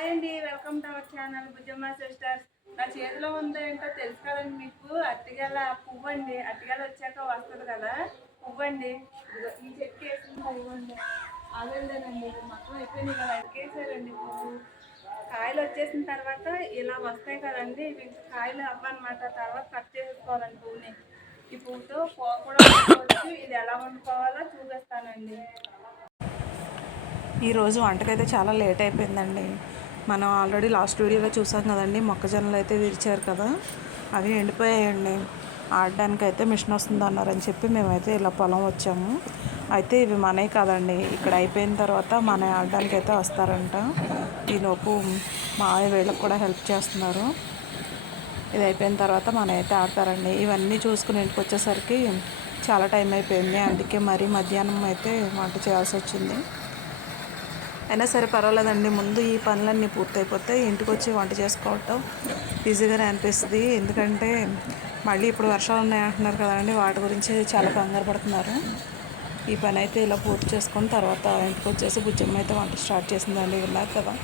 Hi అండి welcome to our channel Bujjamma sisters. నా చేతిలో ఉందో ఏంటో తెలుసు కదండి మీకు? అట్టిగల పువ్వు అండి. అట్టిగల వచ్చాక వస్తుంది కదా? పువ్వు అండి. ఈ చెట్టు వేసింది ఇవ్వండి అదేంటేనండి ఇది మొత్తం అయిపోయింది కదా. అడిగేసారండి పువ్వు. కాయలు వచ్చేసిన తర్వాత ఇలా వస్తాయి కదండి. ఇవి కాయలు అవ్వనమాట తర్వాత కట్ చేసుకోవాలండి పువ్వుని. ఈ పువ్వుతో కూర కూడా వండుకోవచ్చు. ఇది ఎలా వండుకోవాలో చూపిస్తానండి. ఈరోజు వంటకైతే చాలా లేట్ అయిపోయిందండి. మనం ఆల్రెడీ లాస్ట్ వీడియోలో చూసాం కదండి మొక్కజొన్నలు అయితే విరిచారు కదా అవి ఎండిపోయాయండి. ఆడడానికి అయితే మిషన్ వస్తుంది అన్నారని చెప్పి మేమైతే ఇలా పొలం వచ్చాము. అయితే ఇవి మనే కాదండి ఇక్కడ అయిపోయిన తర్వాత మన ఆడడానికి అయితే వస్తారంట. ఈలోపు మా వీళ్ళకి కూడా హెల్ప్ చేస్తున్నారు. ఇది అయిపోయిన తర్వాత మన అయితే ఆడతారండి. ఇవన్నీ చూసుకుని ఇంటికి వచ్చేసరికి చాలా టైం అయిపోయింది. అందుకే మరీ మధ్యాహ్నం అయితే వంట చేయాల్సి వచ్చింది. అయినా సరే పర్వాలేదండి. ముందు ఈ పనులన్నీ పూర్తయిపోతే ఇంటికి వచ్చి వంట చేసుకోవటం ఈజీగానే అనిపిస్తుంది ఎందుకంటే మళ్ళీ ఇప్పుడు వర్షాలు ఉన్నాయి అంటున్నారు కదండి వాటి గురించి చాలా కంగారు పడుతున్నారు. ఈ పని అయితే ఇలా పూర్తి చేసుకొని తర్వాత ఇంటికి వచ్చేసి బుజ్జమ్మ అయితే వంట స్టార్ట్ చేసిందండి. విన్నారు కదా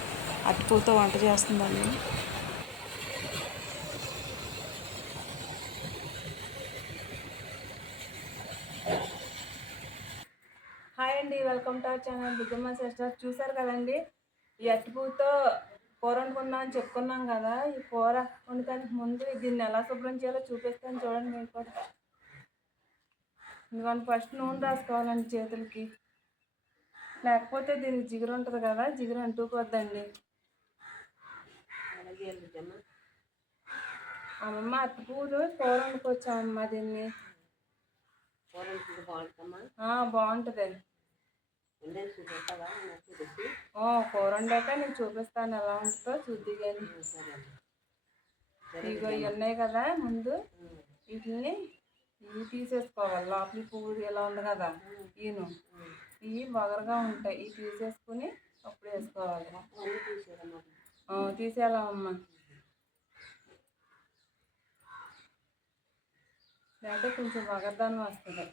అట్టుపూతో వంట చేస్తుందండి హాయ్ అండి అవర్ ఛానల్ బుద్ధమ్మ సిస్టర్. చూసారు కదండి? ఈ అట్టిపూతో కూర వండుకుందాం అని చెప్పుకున్నాం కదా. ఈ కూర వండుతానికి ముందు దీన్ని ఎలా శుభ్రం చేయాలో చూపిస్తాను చూడండి మీరు కూడా. ఎందుకంటే ఫస్ట్ నూనె రాసుకోవాలండి చేతులకి. లేకపోతే దీనికి జిగురు ఉంటుంది కదా జిగురు అంటుకోవద్దండి అమ్మమ్మ అట్టిపూలు కూర వండుకోవచ్చామమ్మ దీన్ని. ఆ, బాగుంటుందండి. కూర వండాక నేను చూపిస్తాను ఎలా ఉంటుందో చూద్ది కానీ ఇగో ఇవి ఉన్నాయి కదా ముందు. వీటిని ఇవి తీసేసుకోవాలి. లోపలి పువ్వు ఇలా ఉంది కదా ఈను. ఇవి బగరగా ఉంటాయి. ఇవి తీసేసుకుని అప్పుడు వేసుకోవాలి. ఆ, తీసేయాలమ్మా. లేకపోతే కొంచెం బగరదానం వస్తుంది.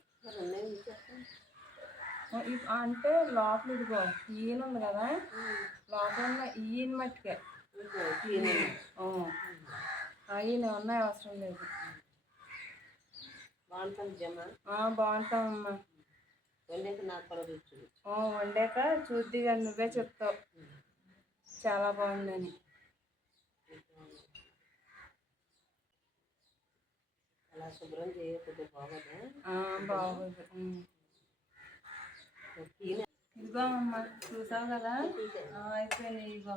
అంటే లోపల ఇదిగో ఈయన ఉంది కదా? లోపల ఉన్న ఈయన మట్టుకే. ఈయన ఉన్నాయి అవసరం లేదు. బాగుంటామమ్మా వండాక చూద్ది కానీ నువ్వే చెప్తావు. చాలా బాగుందని. అలా శుభ్రం చేయకపోతే బాగోదా? బాగోదు. ఇదిగో అమ్మ చూసావు కదా? అయిపోయినాయి ఇదిగో.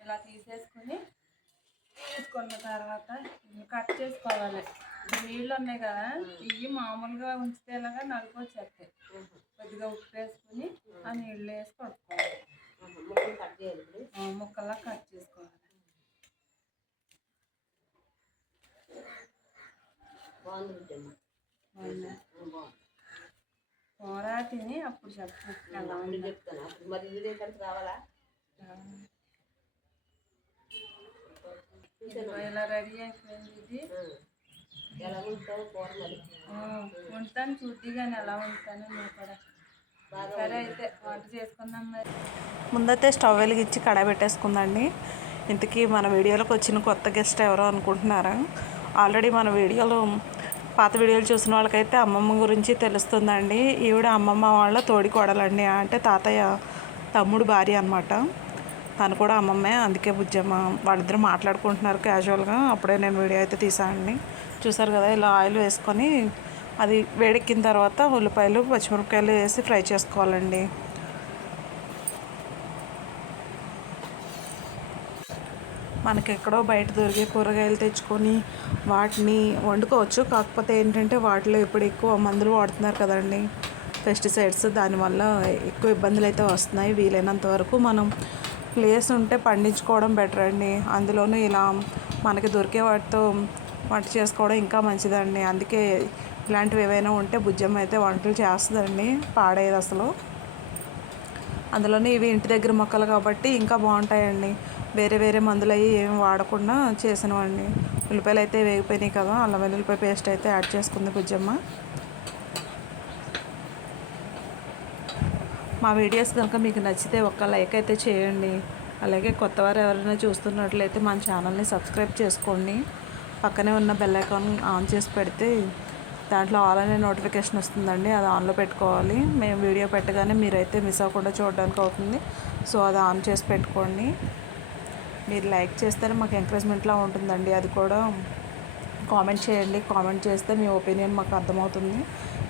ఇలా తీసేసుకుని తీసుకున్న తర్వాత కట్ చేసుకోవాలి. నీళ్ళు ఉన్నాయి కదా ఇవి మామూలుగా ఉంచితే ఇలాగా నలుపు వచ్చేస్తాయి. కొద్దిగా ఉప్పు వేసుకుని ఆ నీళ్ళు వేసి కొట్టుకోవాలి ముక్కలు కట్ చేసుకోవాలి? బాగుంది. కూర తిని అప్పుడు. చెప్తాను. అప్పుడు మరి వీడియో కలిసి రావాలా ఇలా రెడీ అయిపోయింది ఇది. ఎలా ఉంటావు? కూర ఉంటాను చూద్ది కానీ ఎలా ఉంటాను నువ్వు కూడా. సరే అయితే వంట చేసుకుందాం మరి. ముందైతే స్టవ్ వెలిగించి కడాయి పెట్టేసుకుందండి. ఇంతకీ మన వీడియోలోకి వచ్చిన కొత్త గెస్ట్ ఎవరో అనుకుంటున్నారా? ఆల్రెడీ మన వీడియోలో పాత వీడియోలు చూసిన వాళ్ళకైతే అమ్మమ్మ గురించి తెలుస్తుందండి. ఈవిడ అమ్మమ్మ వాళ్ళ తోడి కోడలండి. అంటే తాతయ్య తమ్ముడు భార్య అనమాట తను కూడా అమ్మమ్మే. అందుకే బుజ్జమ్మ వాళ్ళిద్దరూ మాట్లాడుకుంటున్నారు క్యాజువల్గా అప్పుడే నేను వీడియో అయితే తీసానండి. చూసారు కదా ఇలా ఆయిల్ వేసుకొని అది వేడెక్కిన తర్వాత ఉల్లిపాయలు పచ్చిమిరపకాయలు వేసి ఫ్రై చేసుకోవాలండి. మనకి ఎక్కడో బయట దొరికే కూరగాయలు తెచ్చుకొని వాటిని వండుకోవచ్చు. కాకపోతే ఏంటంటే వాటిలో ఇప్పుడు ఎక్కువ మందులు వాడుతున్నారు కదండి. పెస్టిసైడ్స్ దానివల్ల ఎక్కువ ఇబ్బందులు అయితే వస్తున్నాయి. వీలైనంత వరకు మనం ప్లేస్ ఉంటే పండించుకోవడం బెటర్ అండి. అందులోనూ ఇలా మనకి దొరికే వాటితో వంట చేసుకోవడం ఇంకా మంచిదండి. అందుకే ఇలాంటివి ఏవైనా ఉంటే బుజ్జమ్మ అయితే వంటలు చేస్తుందండి. పాడేది అసలు. అందులోనే ఇవి ఇంటి దగ్గర మొక్కలు కాబట్టి ఇంకా బాగుంటాయండి. వేరే వేరే మందులు అవి ఏం వాడకుండా చేసినవండి ఉల్లిపాయలు అయితే వేగిపోయినాయి కదా అల్లం వెల్లుల్లిపాయ పేస్ట్ అయితే యాడ్ చేసుకుంది బుజ్జమ్మ. మా వీడియోస్ కనుక మీకు నచ్చితే ఒక్క లైక్ అయితే చేయండి. అలాగే కొత్త వారు ఎవరైనా చూస్తున్నట్లయితే మన ఛానల్ని సబ్స్క్రైబ్ చేసుకోండి. పక్కనే ఉన్న బెల్ ఐకాన్ ఆన్ చేసి పెడితే దాంట్లో ఆల్ అనే నోటిఫికేషన్ వస్తుందండి అది ఆన్లో పెట్టుకోవాలి. మేము వీడియో పెట్టగానే మీరైతే మిస్ అవ్వకుండా చూడడానికి అవుతుంది. సో అది ఆన్ చేసి పెట్టుకోండి. మీరు లైక్ చేస్తేనే మాకు ఎంకరేజ్మెంట్లా ఉంటుందండి. అది కూడా కామెంట్ చేయండి. కామెంట్ చేస్తే మీ ఒపీనియన్ మాకు అర్థమవుతుంది.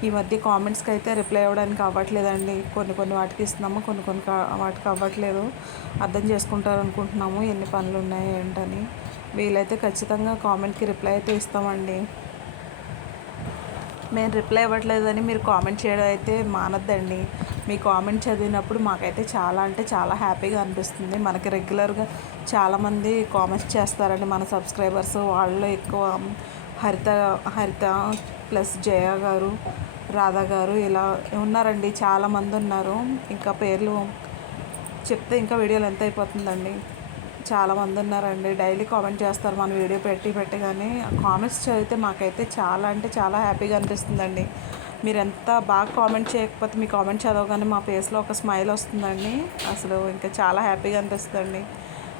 ఈ మధ్య కామెంట్స్కి అయితే రిప్లై అవ్వడానికి అవ్వట్లేదండి. కొన్ని కొన్ని వాటికి ఇస్తున్నాము కొన్ని కొన్ని కా- వాటికి అవ్వట్లేదు. అర్థం చేసుకుంటారు అనుకుంటున్నాము ఎన్ని పనులు ఉన్నాయి ఏంటని. వీలైతే ఖచ్చితంగా కామెంట్కి రిప్లై అయితే ఇస్తామండి. మేము రిప్లై ఇవ్వట్లేదని మీరు కామెంట్ చేయడం అయితే మానద్దండి. మీ కామెంట్ చదివినప్పుడు మాకైతే చాలా అంటే చాలా హ్యాపీగా అనిపిస్తుంది. మనకి రెగ్యులర్గా చాలామంది కామెంట్స్ చేస్తారండి. మన సబ్స్క్రైబర్స్ వాళ్ళు ఎక్కువ హరిత హరిత ప్లస్ జయ గారు రాధా గారు ఇలా ఉన్నారండి. చాలామంది ఉన్నారు. ఇంకా పేర్లు చెప్తే ఇంకా వీడియోలు ఎంత అయిపోతుందండి చాలా మంది ఉన్నారండి డైలీ కామెంట్ చేస్తారు. మన వీడియో పెట్టి పెట్టి కానీ కామెంట్స్ చదివితే మాకైతే చాలా అంటే చాలా హ్యాపీగా అనిపిస్తుందండి. మీరు ఎంత బాగా కామెంట్ చేయకపోతే మీ కామెంట్ చదవగానే మా ఫేస్లో ఒక స్మైల్ వస్తుందండి. అసలు ఇంకా చాలా హ్యాపీగా అనిపిస్తుందండి.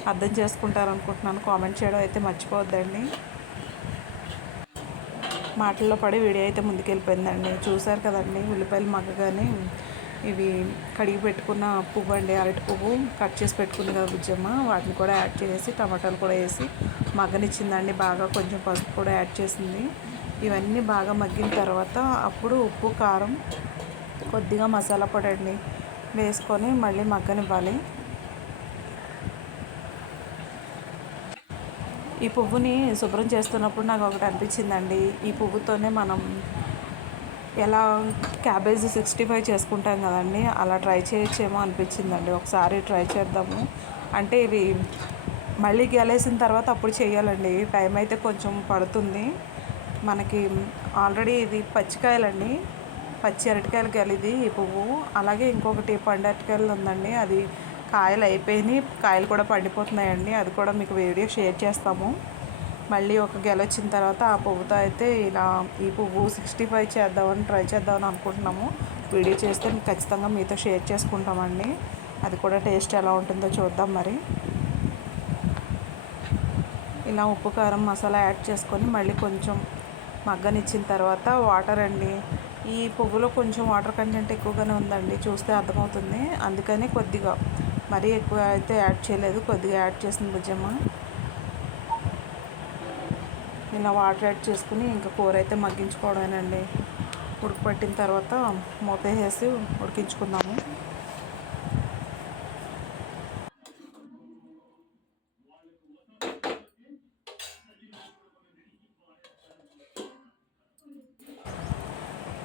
అర్థం చేసుకుంటారు అనుకుంటున్నాను కామెంట్ చేయడం అయితే మర్చిపోవద్దండి. మాటల్లో పడి వీడియో అయితే ముందుకెళ్ళిపోయిందండి. చూసారు కదండి. ఉల్లిపాయలు మగ్గగానే ఇవి కడిగి పెట్టుకున్న పువ్వు అండి అరటి పువ్వు కట్ చేసి పెట్టుకుంది కదా బుజ్జమ్మ. వాటిని కూడా యాడ్ చేసి టమాటాలు కూడా వేసి మగ్గనిచ్చిందండి బాగా. కొంచెం పసుపు కూడా యాడ్ చేసింది. ఇవన్నీ బాగా మగ్గిన తర్వాత అప్పుడు ఉప్పు కారం కొద్దిగా మసాలా పొడి అండి వేసుకొని మళ్ళీ మగ్గనివ్వాలి. ఈ పువ్వుని శుభ్రం చేస్తున్నప్పుడు నాకు ఒకటి అనిపించిందండి. ఈ పువ్వుతోనే మనం ఎలా క్యాబేజీ సిక్స్టీ ఫైవ్ చేసుకుంటాం కదండి అలా ట్రై చేయొచ్చేమో అనిపించిందండి. ఒకసారి ట్రై చేద్దాము. అంటే ఇవి మళ్ళీ గెలేసిన తర్వాత అప్పుడు చేయాలండి టైం అయితే కొంచెం పడుతుంది. మనకి ఆల్రెడీ ఇది పచ్చికాయలండి. పచ్చి అరటికాయలు గలిది ఈ పువ్వు. అలాగే ఇంకొకటి పండు అరటికాయలు ఉందండి. అది కాయలు అయిపోయినాయి. కాయలు కూడా పండిపోతున్నాయండి. అది కూడా మీకు వీడియో షేర్ చేస్తాము. మళ్ళీ ఒక గెల వచ్చిన తర్వాత ఆ పువ్వుతో అయితే ఇలా ఈ పువ్వు సిక్స్టీ ఫైవ్ చేద్దామని ట్రై చేద్దామని అనుకుంటున్నాము. వీడియో చేస్తే మీకు ఖచ్చితంగా మీతో షేర్ చేసుకుంటామండి. అది కూడా టేస్ట్ ఎలా ఉంటుందో చూద్దాం మరి. ఇలా ఉప్పు కారం మసాలా యాడ్ చేసుకొని మళ్ళీ కొంచెం మగ్గనిచ్చిన తర్వాత వాటర్ అండి. ఈ పువ్వులో కొంచెం వాటర్ కంటెంట్ ఎక్కువగానే ఉందండి. చూస్తే అర్థమవుతుంది. అందుకని కొద్దిగా మరీ ఎక్కువ అయితే యాడ్ చేయలేదు. కొద్దిగా యాడ్ చేసింది బుజ్జమ్మ ఇలా వాటర్ యాడ్ చేసుకుని ఇంకా కూర అయితే మగ్గించుకోవడమేనండి ఉడకపెట్టిన తర్వాత మూత వేసి ఉడికించుకుందాము.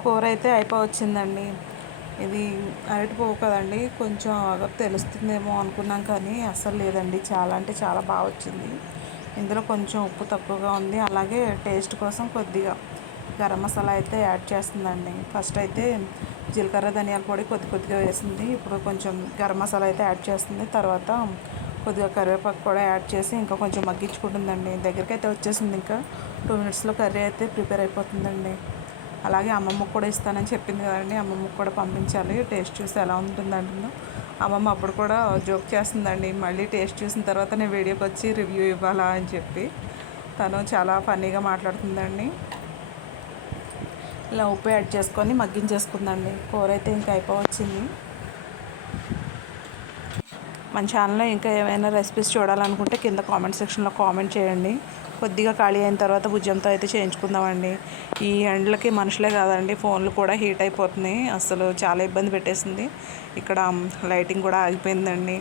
కూర అయితే అయిపోవచ్చిందండి. ఇది అరటిపోవు కదండి కొంచెం అగ తెలుస్తుందేమో అనుకున్నాం కానీ అస్సలు లేదండి. చాలా అంటే చాలా బాగా వచ్చింది. ఇందులో కొంచెం ఉప్పు తక్కువగా ఉంది. అలాగే టేస్ట్ కోసం కొద్దిగా గరం మసాలా అయితే యాడ్ చేస్తుందండి. ఫస్ట్ అయితే జీలకర్ర ధనియాల పొడి కొద్ది కొద్దిగా వేసింది. ఇప్పుడు కొంచెం గరం మసాలా అయితే యాడ్ చేస్తుంది. తర్వాత కొద్దిగా కరివేపాకు కూడా యాడ్ చేసి ఇంకా కొంచెం మగ్గించుకుంటుందండి. దగ్గరికి అయితే వచ్చేసింది. ఇంకా టూ మినిట్స్లో కర్రీ అయితే ప్రిపేర్ అయిపోతుందండి. అలాగే అమ్మమ్మకు కూడా ఇస్తానని చెప్పింది కదండి అమ్మమ్మకు కూడా పంపించాలి టేస్ట్ చూసి ఎలా ఉంటుందంటుందో. అమ్మమ్మ అప్పుడు కూడా జోక్ చేస్తుందండి మళ్ళీ టేస్ట్ చూసిన తర్వాత నేను వీడియోకి వచ్చి రివ్యూ ఇవ్వాలా? అని చెప్పి. తను చాలా ఫన్నీగా మాట్లాడుతుందండి. ఇలా ఉప్పు యాడ్ చేసుకొని మగ్గించేసుకుందండి. కూర అయితే ఇంకా అయిపోవచ్చింది. మన ఛానల్లో ఇంకా ఏమైనా రెసిపీస్ చూడాలనుకుంటే కింద కామెంట్ సెక్షన్లో కామెంట్ చేయండి. కొద్దిగా ఖాళీ అయిన తర్వాత భుజంతో అయితే చేయించుకుందామండి. ఈ ఎండలకి మనుషులే కాదండి ఫోన్లు కూడా హీట్ అయిపోతున్నాయి. అసలు చాలా ఇబ్బంది పెట్టేసింది. ఇక్కడ లైటింగ్ కూడా ఆగిపోయిందండి.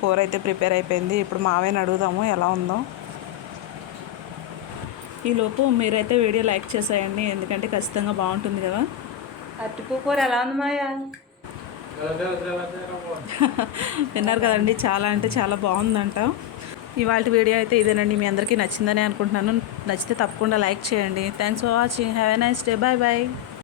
కూర అయితే ప్రిపేర్ అయిపోయింది. ఇప్పుడు మావేని అడుగుదాము ఎలా ఉందో. ఈలోపు మీరైతే వీడియో లైక్ చేసేయండి ఎందుకంటే ఖచ్చితంగా బాగుంటుంది కదా. అరటిపూ కూర ఎలా ఉంది మాయా విన్నారు కదండి చాలా అంటే చాలా బాగుందంట. ఇవాళ వీడియో అయితే ఇదేనండి మీ అందరికీ నచ్చిందని అనుకుంటున్నాను. నచ్చితే తప్పకుండా లైక్ చేయండి. Thanks for watching have a nice day bye bye